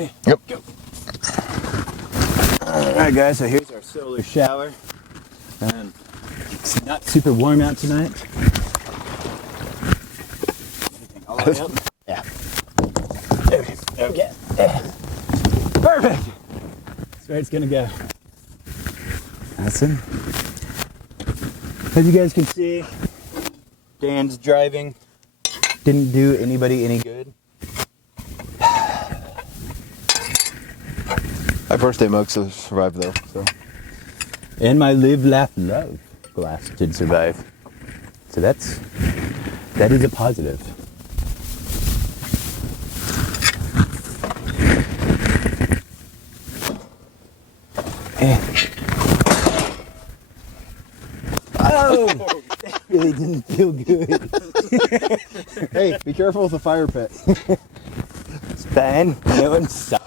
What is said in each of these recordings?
Ready? Yep. Go. Alright guys, so here's our solar shower. And it's not super warm out tonight. All the way up? Yeah. Okay. Perfect! That's where it's gonna go. Awesome. As you guys can see, Dan's driving. Didn't do anybody any good. My birthday mug survived though. So. And my live, laugh, love glass did survive. So that is a positive. Oh, that really didn't feel good. Hey, be careful with the fire pit. It's fine. No one's sorry.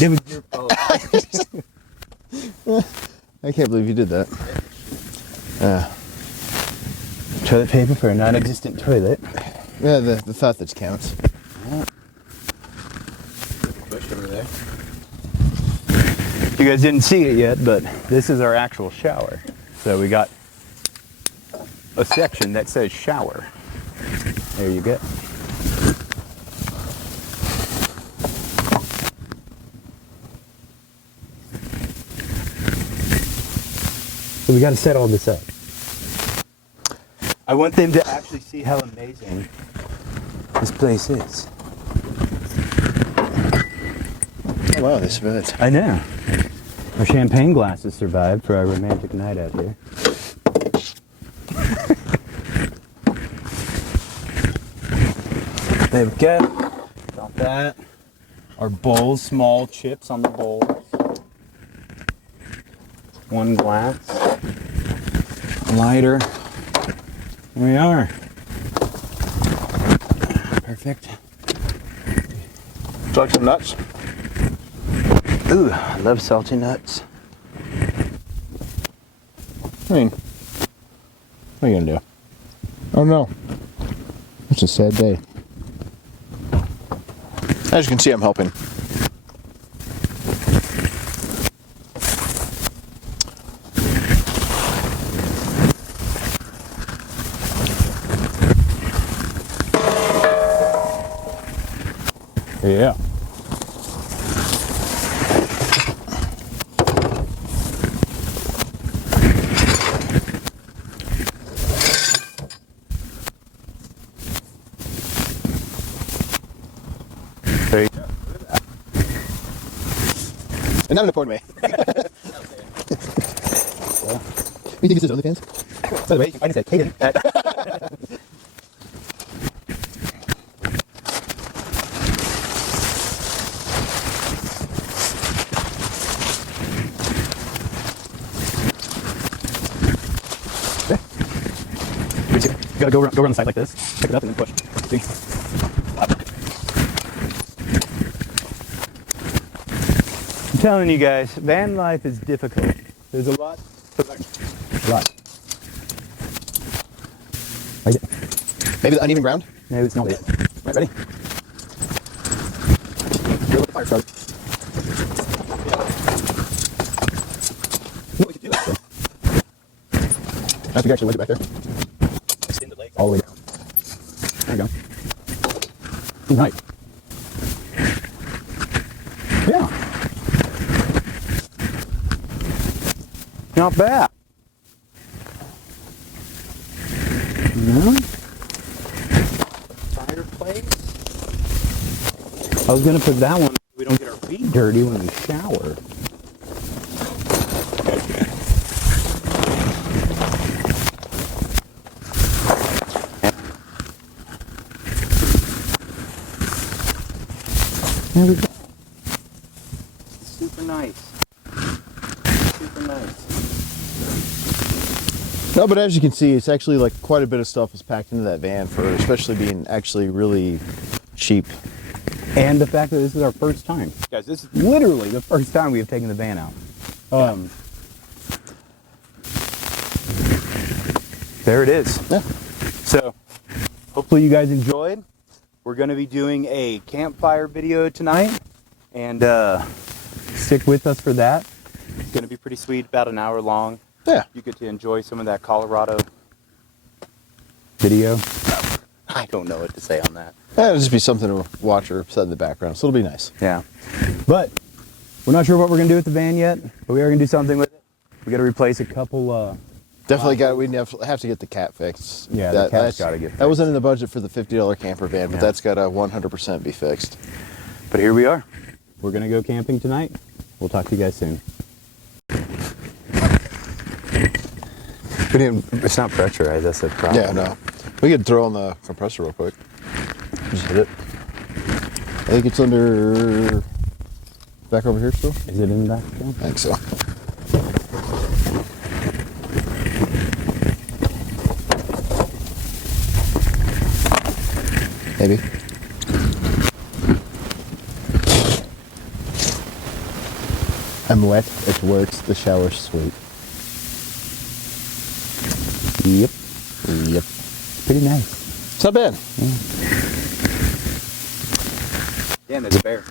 That was your fault. I can't believe you did that. Toilet paper for a non-existent toilet. Yeah, the thought that counts. Push over there. You guys didn't see it yet, but this is our actual shower. So we got a section that says shower. There you go. So we got to set all this up. I want them to actually see how amazing this place is. Oh wow, they survived. I know. Our champagne glasses survived for our romantic night out here. There we go. Got that. Our bowls, small chips on the bowls. One glass. Lighter. Here we are. Perfect. Like some nuts? Ooh, I love salty nuts. I mean, what are you gonna do? Oh no. It's a sad day. As you can see, I'm helping. Yeah. There you go. And not in a porn way. You think this is OnlyFans? By the way, I just said Kaden. You gotta go around the side like this, pick it up, and then push. See? I'm telling you guys, van life is difficult. There's a lot to learn. A lot. Right. Maybe the uneven ground? No, it's not it. Right, ready? Here, let the fire start. No, we could do that. I think I actually went it back there. Extend the legs All the way down. There you go. Right. Yeah. Not bad. No. Fireplace. I was gonna put that one so we don't get our feet dirty when we shower. There we go. Super nice. Super nice. No, but as you can see, it's actually like quite a bit of stuff was packed into that van for especially being actually really cheap. And the fact that this is our first time. Guys, this is literally the first time we have taken the van out. there it is. Yeah. So hopefully you guys enjoyed. We're going to be doing a campfire video tonight, and stick with us for that. It's going to be pretty sweet, about an hour long. Yeah. You get to enjoy some of that Colorado video. I don't know what to say on that. It'll just be something to watch or set in the background, so it'll be nice. Yeah. But we're not sure what we're going to do with the van yet, but we are going to do something with it. We got to replace a couple. Definitely we'd have to get the cat fixed. Yeah, the cat's got to get fixed. That wasn't in the budget for the $50 camper van, but Yeah. that's got to 100% be fixed. But here we are. We're going to go camping tonight. We'll talk to you guys soon. It's not pressurized, that's the problem. Yeah, no. We could throw on the compressor real quick. Just hit it. I think it's under... Back over here still? Is it in the back? I think so. Maybe. I'm wet, it works, the shower's sweet. Yep. Yep. Pretty nice. It's not bad. Damn, there's a bear.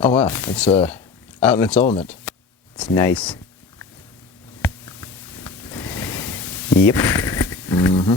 Oh wow, it's out in its element. It's nice. Yep. Mm-hmm.